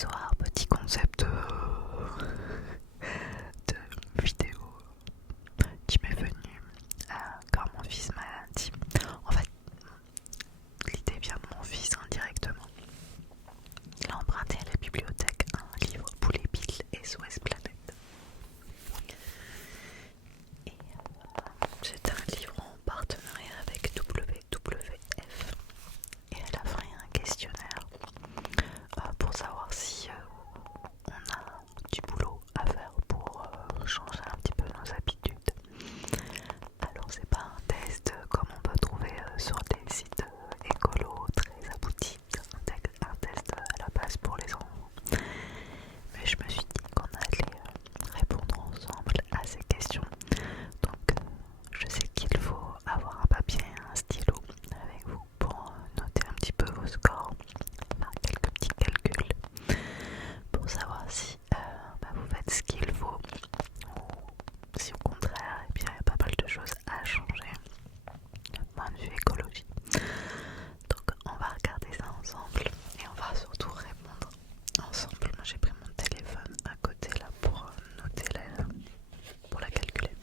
soir, petit concept de vidéo qui m'est venu quand mon fils m'a dit. En fait, l'idée vient de mon fils indirectement. Il a emprunté à la bibliothèque un livre Poulet Bill et SOS Planète. Et c'est un livre en partenariat avec WWF. Et à la fin, il y a un questionnaire pour savoir si on a du boulot à faire pour changer un petit peu nos habitudes. Alors c'est pas un test comme on peut trouver sur des sites écolos très aboutis, un test à la base pour les enfants. Mais je me suis dit qu'on allait répondre ensemble à ces questions. Donc je sais qu'il faut avoir un papier et un stylo avec vous pour noter un petit peu vos scores, faire quelques petits calculs pour savoir si vous faites ce qu'il faut ou si au contraire il y a pas mal de choses à changer du point de vue écologie. Donc on va regarder ça ensemble et on va surtout répondre ensemble. Moi j'ai pris mon téléphone à côté là pour noter pour la calculer.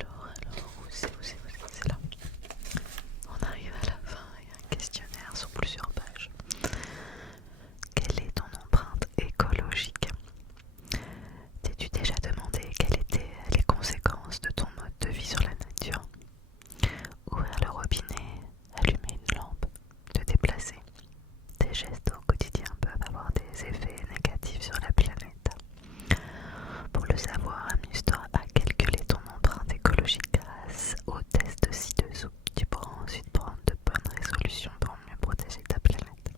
Alors, où c'est là. On arrive à la fin, il y a un questionnaire sur plusieurs pages. Quelle est ton empreinte écologique? T'es-tu déjà demandé quelles étaient les conséquences de ton mode de vie sur la nature? Ouvrir le robinet, allumer une lampe, te déplacer. Tes gestes au quotidien peuvent avoir des effets négatifs sur la planète. Pour le savoir, amuse-toi à calculer ton empreinte écologique grâce au test ci-dessous. Tu pourras ensuite prendre de bonnes résolutions pour mieux protéger ta planète.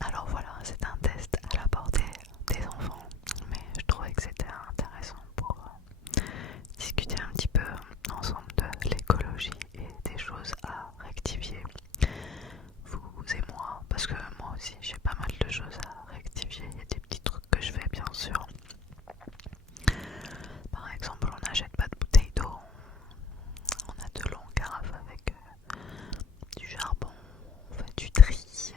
Alors voilà, c'est un test à la portée des enfants, mais je trouvais que c'était intéressant pour discuter un petit peu ensemble de l'écologie et des choses à rectifier, vous et moi, parce que moi aussi j'ai pas mal de choses à rectifier. Il y a des petits trucs que je fais bien sûr. Par exemple, on n'achète pas de bouteilles d'eau, on a de longues carafes avec du charbon, on fait du tri,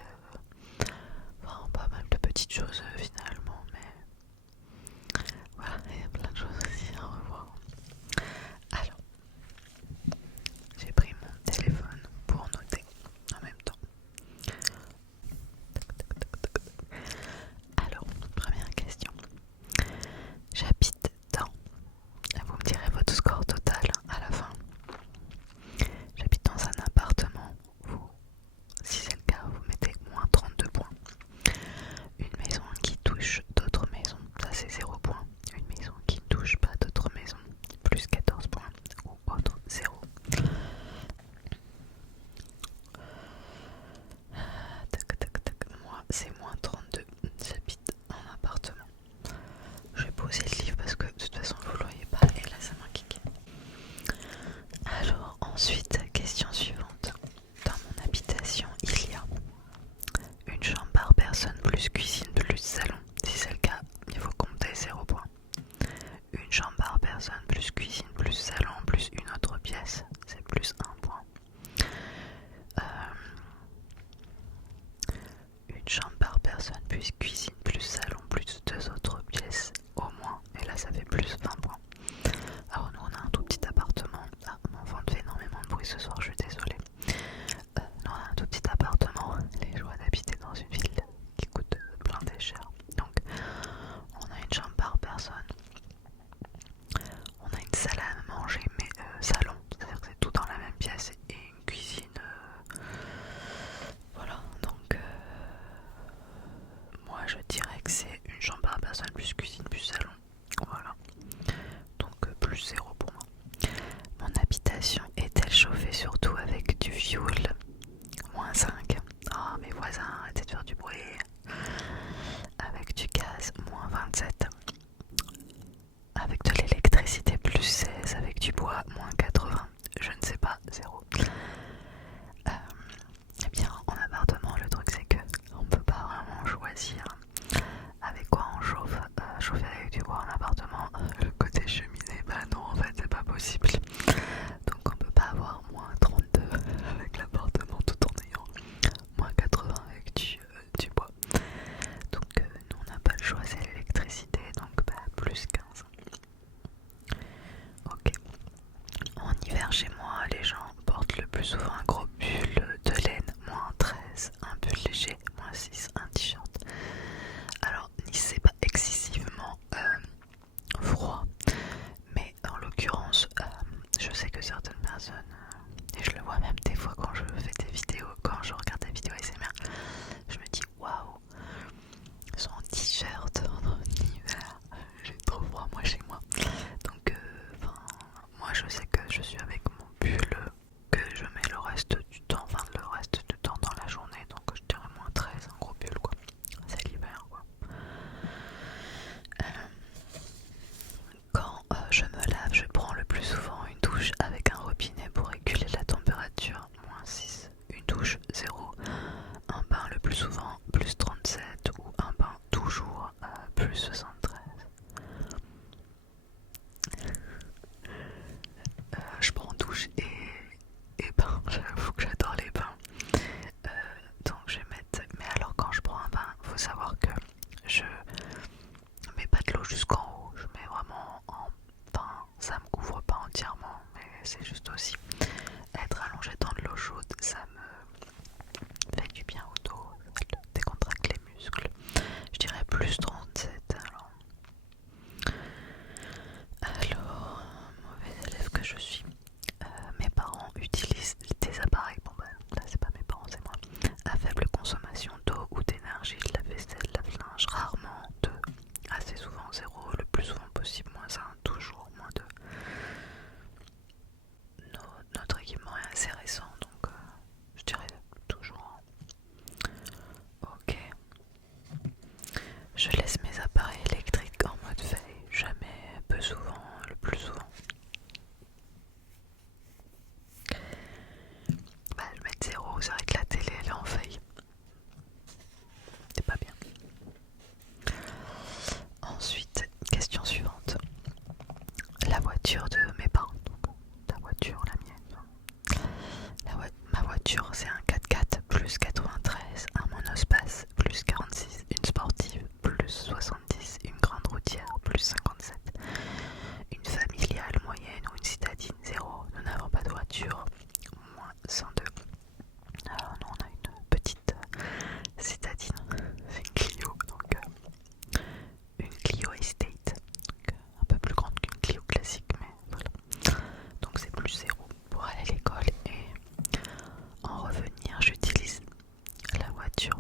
enfin pas mal de petites choses finalement, mais voilà, il y a plein de choses aussi à revoir. Alors, j'ai pris mon téléphone pour noter en même temps. Alors, première question. J'habite dans... Vous me direz votre score total à la fin. J'habite dans un appartement. Vous, si c'est le cas, vous mettez moins 32 points. Une maison qui touche d'autres maisons, ça c'est 0 points. Une maison qui ne touche pas d'autres maisons, plus 14 points. Ou autre, 0. Moi, c'est moins 32. J'habite en appartement. Je vais poser le livre parce que de toute façon vous ne le voyez pas et là ça m'a kické. Alors ensuite, question suivante. Dans mon habitation, il y a une chambre par personne plus cuisine plus salon. Si c'est le cas, il faut compter 0 points. Une chambre par personne plus cuisine plus salon plus une autre pièce, c'est plus 1 point. Une chambre par personne plus cuisine plus salon plus 2 autres pièces au moins, et là ça fait plus 20 points. Alors nous on a un tout petit appartement. Ah, mon enfant fait énormément de bruit ce soir, je suis désolée. Nous on a un tout petit appartement, les joies d'habiter dans une ville qui coûte blindé cher. Donc on a une chambre par personne. On a une salle à manger mais salon, c'est-à-dire que c'est tout dans la même pièce et une cuisine. Voilà, donc moi je dirais que c'est une chambre par personne plus cuisine plus salon. Voilà, donc plus 0 pour moi. Mon habitation est-elle chauffée surtout avec du fioul? Moins 5. Oh mes voisins, arrêtez de faire du bruit. Avec du gaz, moins 27. Avec de l'électricité, plus 16. Avec du bois, moins 80. Je ne sais pas, 0. Eh bien, en appartement, le truc c'est que on peut pas vraiment choisir avec quoi on chauffe. Chauffer plus souvent plus 37 ou un bain toujours plus 73. Je prends douche et bain, j'avoue que j'adore les bains. Donc je vais mettre, mais alors quand je prends un bain, faut savoir que je mets pas de l'eau jusqu'en haut, je mets vraiment enfin ça me couvre pas entièrement, mais c'est juste aussi être allongé dans de l'eau chaude, ça me fait du bien au dos, ça décontracte les muscles. Je dirais plus 37 alors. Alors, mauvais élève que je suis. Mes parents utilisent des appareils, bon bah là c'est pas mes parents, c'est moi, à faible consommation d'eau ou d'énergie, lave-vaisselle, lave-linge, rarement 2, assez souvent 0, le plus souvent possible -1, toujours -2. Notre équipement est assez récent, donc je dirais toujours. Ok. Je laisse mes appareils électriques en mode veille, jamais, peu souvent, le plus souvent. Bah, je vais mettre 0, c'est vrai que la télé elle est en veille. C'est pas bien. Ensuite, question suivante. La voiture de mes parents, donc ta voiture, la mienne. Ma voiture, c'est un 4x4 plus 93, un monospace plus 46, une sportive plus 70, une grande routière plus 57, une familiale moyenne ou une citadine 0. Nous n'avons pas de voiture, -102. Alors nous on a une petite citadine, c'est une Clio, donc une Clio Estate, donc, un peu plus grande qu'une Clio classique, mais voilà. Donc c'est plus 0 pour aller à l'école et en revenir j'utilise la voiture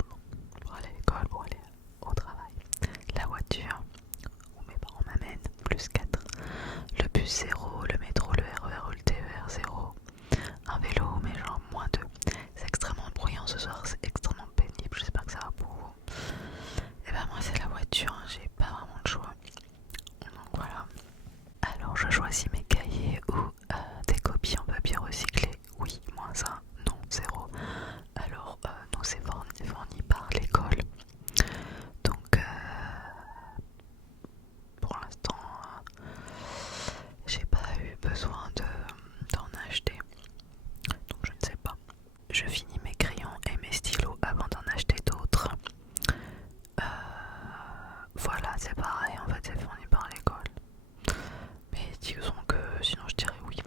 pour aller à l'école, pour aller au travail. La voiture où mes parents m'amènent, plus 4. Le bus 0, le métro, le RER ou le TER 0. Un vélo, mes jambes, -2. C'est extrêmement bruyant ce soir, c'est extrêmement pénible, j'espère que ça va pour vous. Et ben moi c'est la voiture, hein, j'ai pas vraiment le choix. Donc voilà. Alors je choisis mes cahiers ou des copies en papier recyclé. Oui, -1, non, 0. Alors non, c'est fourni par l'école. Donc pour l'instant j'ai pas eu besoin d'en acheter. Donc je ne sais pas. Je finis mes crayons et mes stylos avant d'en acheter d'autres. Voilà, c'est pareil, en fait c'est fourni par l'école. Mais disons que sinon je dirais oui.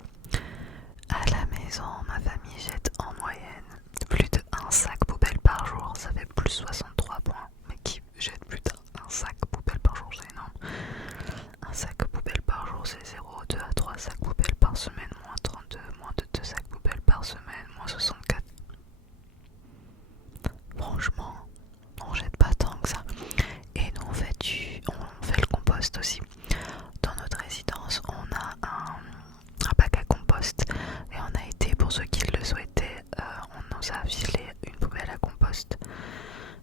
À la maison, ma famille jette en moyenne plus de un sac poubelle par jour, ça fait plus 63 points. Mais qui jette plus d'un sac poubelle par jour, c'est énorme. Un sac poubelle par jour c'est 0, 2 à 3 sacs poubelle par semaine, -32, -2 sacs poubelle par semaine, -64. Franchement, on jette pas tant que ça. Et nous on fait le compost aussi. Dans notre résidence, on a un bac à compost et on a été, pour ceux qui le souhaitaient, on nous a filé une poubelle à compost.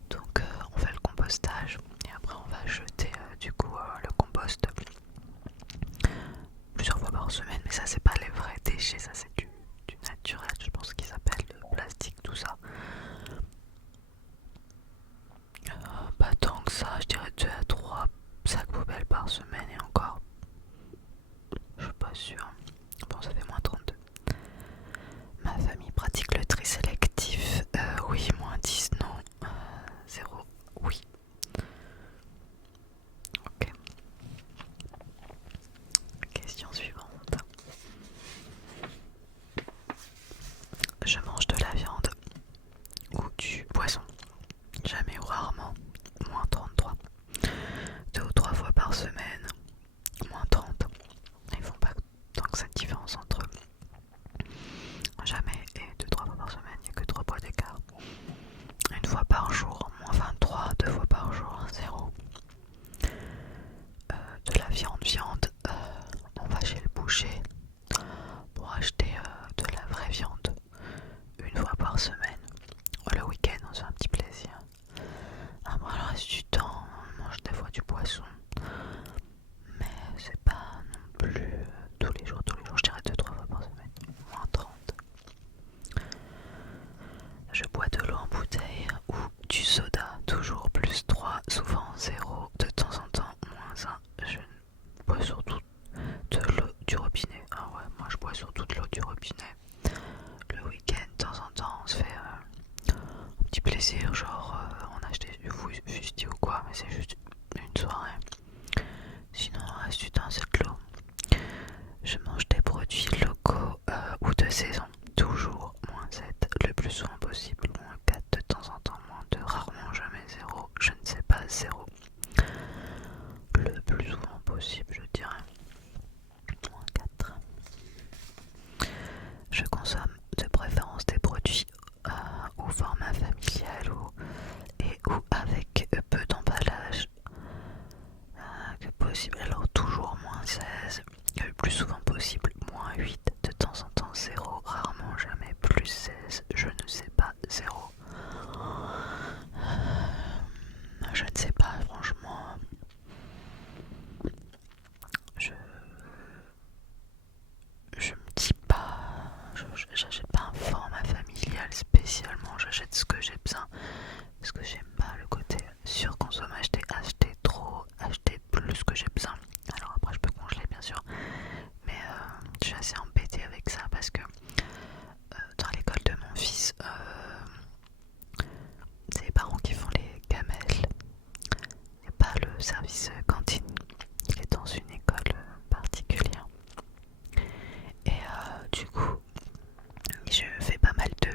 Donc on fait le compostage et après on va jeter du coup le compost plusieurs fois par semaine. Mais ça c'est pas les vrais déchets, ça c'est du naturel, je pense qu'ils s'appelle le plastique, tout ça. Pas tant que ça, je dirais 2 à 3 sacs poubelles par semaine et encore. Je suis pas sûre. Bon, ça fait -32. Ma famille pratique le tri sélectif. Oui, -10, non. 0, oui. Ok. Question suivante. possible, alors toujours -16, le plus souvent possible -8, de temps en temps 0, rarement jamais +16, je ne sais pas 0. Je ne sais pas, franchement. Je me dis pas, j'achète pas un format familial spécialement, j'achète ce que j'ai besoin parce que j'aime pas le côté surconsomme, acheter trop, acheter plus que j'ai besoin. Alors après je peux congeler bien sûr, mais je suis assez embêtée avec ça parce que dans l'école de mon fils, c'est les parents qui font les gamelles, il n'y a pas le service cantine, il est dans une école particulière. Et du coup, je fais pas mal de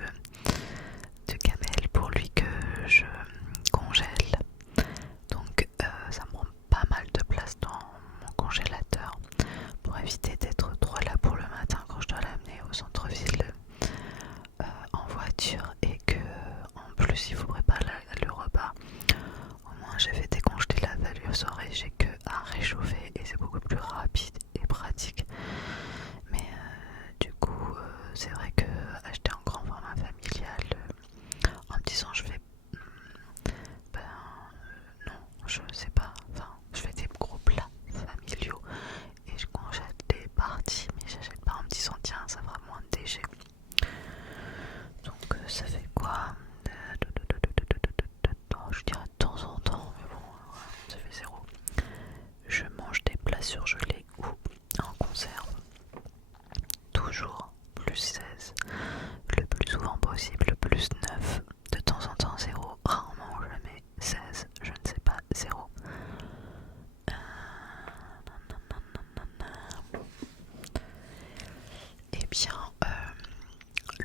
gamelles pour lui que je congèle. Donc ça me prend pas mal de place dans mon congélateur pour éviter d'être trop là pour le matin quand je dois l'amener au centre-ville en voiture et que en plus il faut préparer le repas. Au moins j'ai fait décongeler la value soirée, j'ai que à réchauffer et c'est beaucoup plus rapide et pratique. Mais du coup c'est vrai que acheter un grand format familial en me disant je vais non, je sais pas, enfin je fais des gros plats familiaux et je congèle des parties, mais j'achète pas en me disant tiens ça fera moins de déchets. Donc ça fait quoi, je dirais de temps en temps, mais bon ça fait 0. Je mange des plats surgelés ou en conserve, toujours +16, le plus souvent possible, +9, de temps en temps 0, rarement jamais 16, je ne sais pas 0. Et bien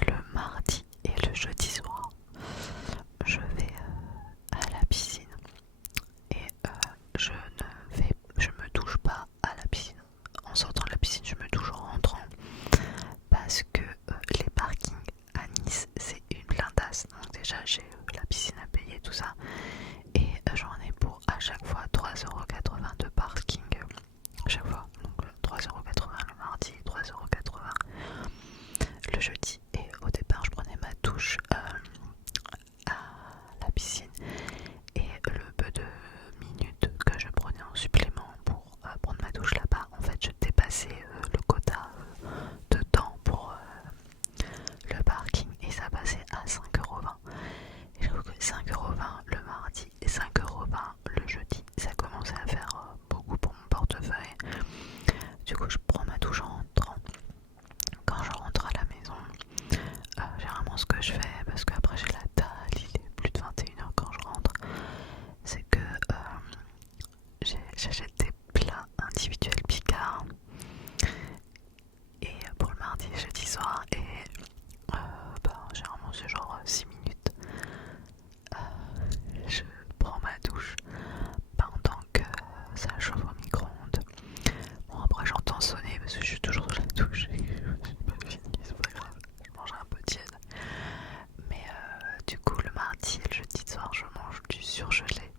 le mardi et le jeudi soir, je vais à la piscine et je me douche pas à la piscine. En sortant de la piscine, je me douche en rentrant parce que les parkings à Nice, c'est une blindasse. Donc déjà, j'ai la piscine à payer, tout ça. Et j'en ai pour à chaque fois 3,80€ de parking. À chaque fois. Donc 3,80€ le mardi, 3,80€ le jeudi. Et au départ, je prenais ma douche à la piscine. Et le peu de minutes que je prenais en supplément pour prendre ma douche là-bas, en fait, je dépassais le quota de temps pour le parking et ça passait à 5,20€. Et j'avoue que 5,20€ le mardi et 5,20€ le jeudi, ça commençait à faire beaucoup pour mon portefeuille. Du coup, je prends ma douche en rentrant. Quand je rentre à la maison, généralement ce que je fais, parce qu'après j'ai la dalle, il est plus de 21h quand je rentre, c'est que j'achète des plats individuels Picard et pour le mardi et jeudi soir et généralement c'est genre 6 minutes. Je prends ma douche pendant que ça chauffe au micro-ondes. Bon après j'entends sonner parce que je suis toujours dans la douche et j'ai pas fini, c'est pas grave, je mange un peu tiède. Mais du coup le mardi et le jeudi soir je mange du surgelé.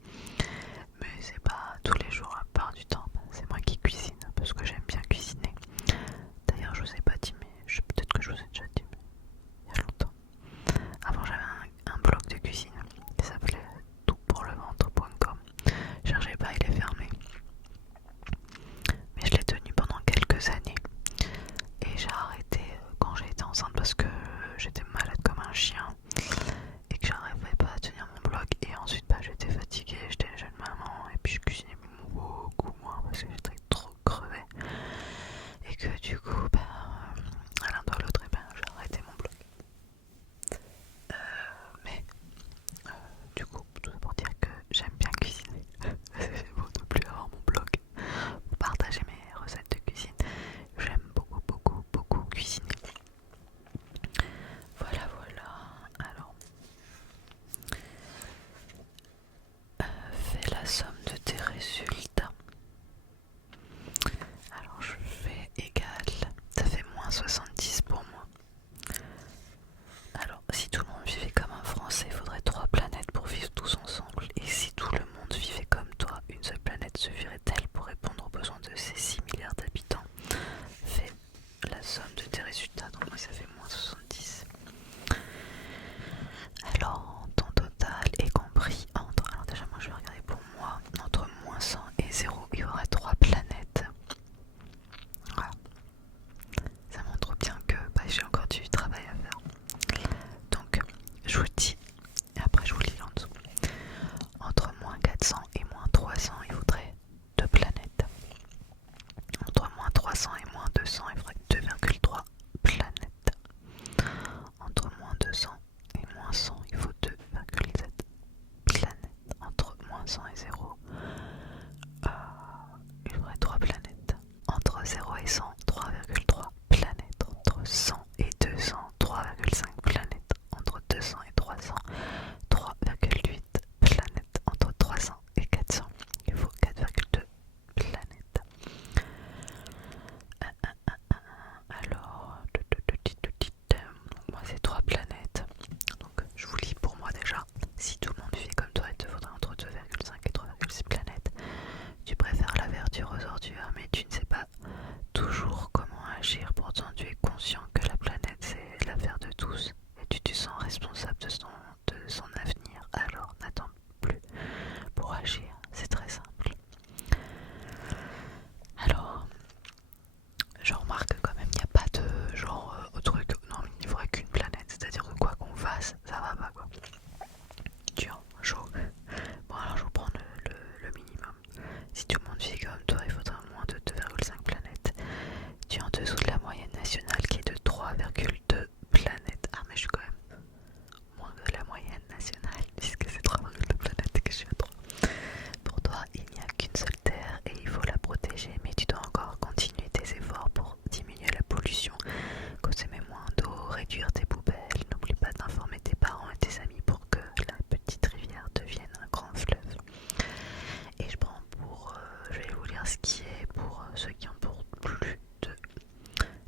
Mais c'est pas tous les jours, la part du temps, c'est moi qui cuisine parce que j'aime bien cuisiner. D'ailleurs je vous ai pas dit, mais peut-être que je vous ai déjà dit, mais il y a longtemps. Avant j'avais un blog de cuisine qui s'appelait toutpourleventre.com. Cherchez pas, il est fermé. Mais je l'ai tenu pendant quelques années. Et j'ai arrêté quand j'ai été enceinte parce que j'étais malade comme un chien et que j'arrivais pas à tenir mon blog. Et ensuite j'étais fatiguée, j'étais une jeune maman et puis je cuisinais beaucoup moins parce que j'étais trop crevée. Et que du coup l'un dans l'autre j'ai arrêté mon blog. Mais du coup tout ça pour dire que j'aime bien cuisiner. C'est beau de plus avoir mon blog pour partager mes recettes de cuisine. J'aime beaucoup cuisiner. Voilà. Alors fais la somme de tes résultats. Alors je fais égal, ça fait -70 pour moi. Alors si tout le monde vivait comme un Français, il faudrait 3 planètes pour vivre tous ensemble. Et si tout le monde vivait comme toi, une seule planète suffirait-elle pour répondre aux 100 et 0. Il faudrait 3 planètes. Entre 0 et 100, 3,3 planètes. Entre 100 et 200, 3,5 planètes. Entre 200 et 300, 3,8 planètes. Entre 300 et 400, il faut 4,2 planètes. Alors, moi c'est 3 planètes. Donc je vous lis pour moi déjà. Si tout le monde vit comme toi, il te faudra entre 2,5 et 3,6 planètes. Tu préfères la verdure aux ordures, mais tu ne sais pas toujours comment agir. Pourtant tu es conscient que la planète c'est l'affaire de tous et tu te sens responsable de son avenir. Alors n'attends plus pour agir, c'est très simple. Alors, je remarque quand même, il n'y a pas de genre au truc, non, il faudrait qu'une planète, c'est-à-dire que quoi qu'on fasse, ça va pas quoi. Dur, chaud. Bon, alors je vous prends le minimum. Si tout le monde vit comme toi, il faudra moins de 2,5 planètes. Tu es en dessous de la moyenne nationale qui est de 3,2 planètes. Ah, mais je suis quand même moins que la moyenne nationale, puisque c'est 3,2 planètes et que je suis à 3. Pour toi, il n'y a qu'une seule Terre et il faut la protéger, mais tu dois encore continuer tes efforts pour diminuer la pollution, consommer moins d'eau, réduire tes poubelles. N'oublie pas d'informer tes parents et tes amis pour que la petite rivière devienne un grand fleuve. Et je vais vous lire ce qui est pour ceux qui ont pour plus de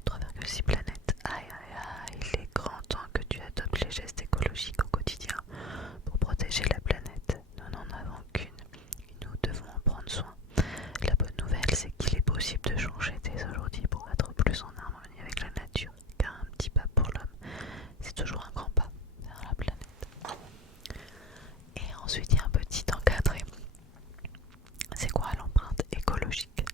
3,6 planètes. Aïe aïe aïe, il est grand temps que tu adoptes les gestes écologiques au quotidien pour protéger la planète. Nous n'en avons qu'une et nous devons en prendre soin. La bonne nouvelle, c'est qu'il est possible de changer dès aujourd'hui pour être plus en harmonie avec la nature, car un petit pas pour l'homme, c'est toujours un grand pas vers la planète. Et ensuite, il y a un petit encadré. C'est quoi l'empreinte écologique?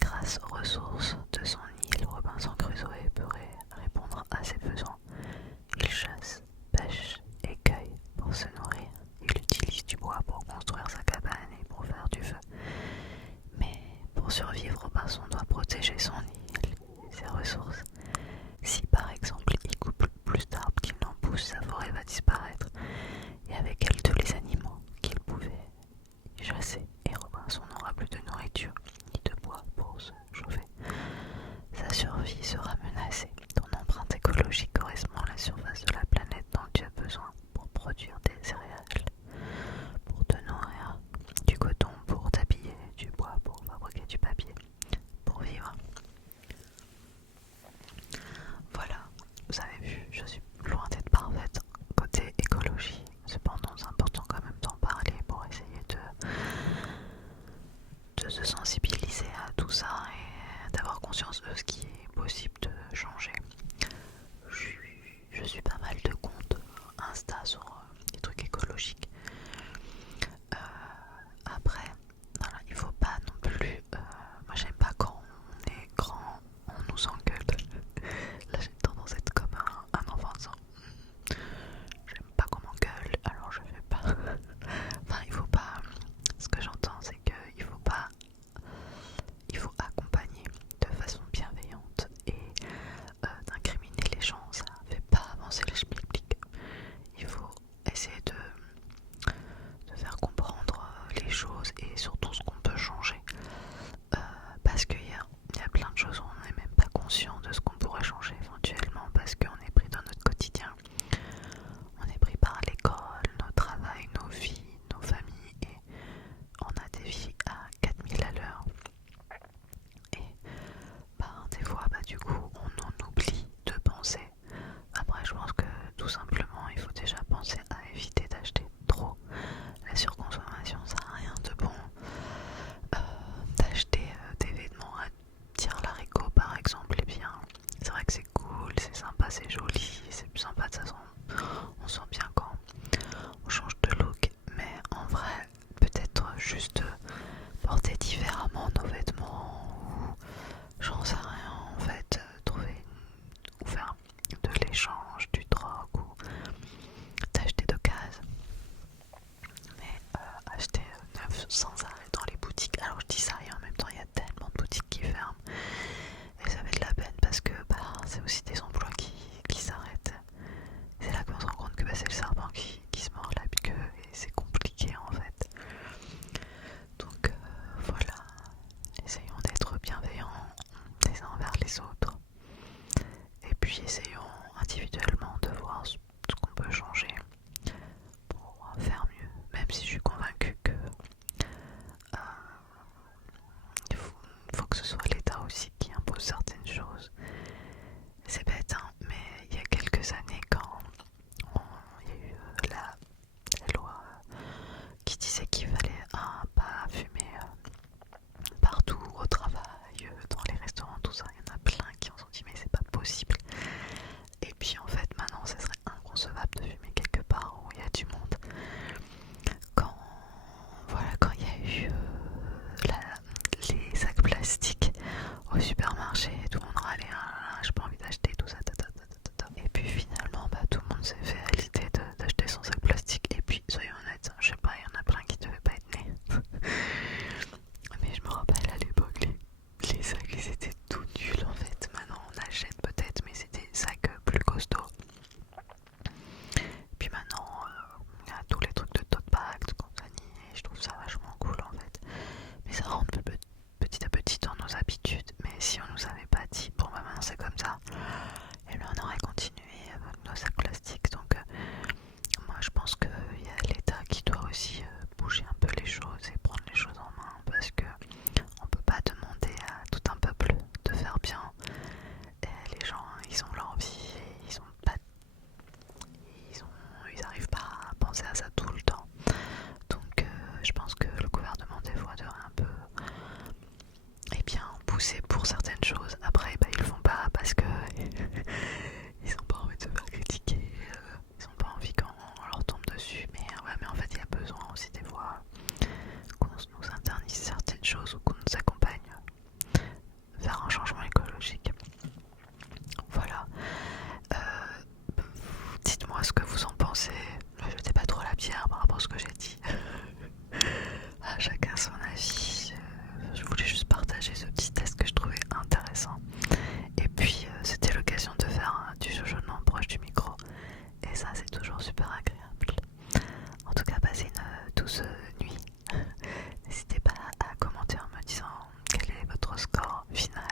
Grâce aux ressources de son île, Robinson Crusoe pourrait répondre à ses besoins. Il chasse, pêche et cueille pour se nourrir. Il utilise du bois pour construire sa cabane et pour faire du feu. Mais pour survivre, Robinson doit protéger son île et ses ressources. Si par exemple il coupe plus d'arbres qu'il n'en pousse, sa forêt va disparaître et avec elle tous les animaux qu'il pouvait chasser. Et Robinson n'aura plus de nourriture ni de bois pour se chauffer. Sa survie sera menacée. Ton empreinte écologique correspond à la surface de la planète dont tu as besoin pour produire des céréales, pour te nourrir, du coton pour t'habiller, du bois pour fabriquer du papier, pour vivre. Voilà, vous avez vu, je suis loin d'être parfaite côté écologie. Cependant, c'est important quand même d'en parler pour essayer de se sensibiliser à tout ça et d'avoir conscience de ce qui est possible de changer. Je suis pas mal de comptes Insta sur des trucs écologiques. Après, voilà, il faut pas non plus. Moi, j'aime pas quand on est grand, on nous engueule. Là, j'ai tendance à être comme un enfant de sang. J'aime pas qu'on m'engueule, alors je fais pas. Enfin, il faut pas. Ce que j'entends, c'est qu'il faut pas. Il faut accompagner de façon bienveillante et d'incriminer les gens, ça fait pas avancer les schmilblick. Il faut essayer de faire comprendre les choses et surtout ce qu'on peut changer. Parce qu'il y a plein de choses où on n'est même pas conscient de ce qu'on pourrait changer éventuellement parce qu'on est pris dans notre quotidien. On est pris par l'école, nos travails, nos vies, nos familles et on a des vies à 4000 à l'heure. Et des fois, du coup, on en oublie de penser. Après, je pense que tout simplement, il faut déjà penser à éviter d'acheter trop. La surconsommation, ça n'a rien de bon. D'acheter des vêtements à tire-larigot, par exemple, et bien, c'est vrai que c'est cool, c'est sympa, c'est joli, c'est plus sympa de toute façon. On sent bien quand on change de look, mais en vrai, peut-être juste porter différemment nos vêtements ou j'en sais rien en fait, trouver ou faire de l'échange, du troc ou d'acheter d'occasion. Mais acheter neuf sans arrêt dans les boutiques, alors je dis ça et en même temps il y a tellement de boutiques qui ferment et ça fait de la peine parce que c'est aussi des emplois qui s'arrêtent. C'est là qu'on se rend compte que c'est le serpent qui se mord la queue et c'est compliqué en fait. choses ou qu'on nous accompagne vers un changement écologique. Voilà. Dites-moi ce que vous en pensez. Ne jetez pas trop la pierre par rapport à ce que j'ai dit. À chacun son avis. Je voulais juste partager ce petit test que je trouvais intéressant. Et puis c'était l'occasion de faire du chuchotement proche du micro. Et ça c'est toujours super agréable. En tout cas, passez une douce nuit. N'hésitez pas à commenter en me disant quel est votre score final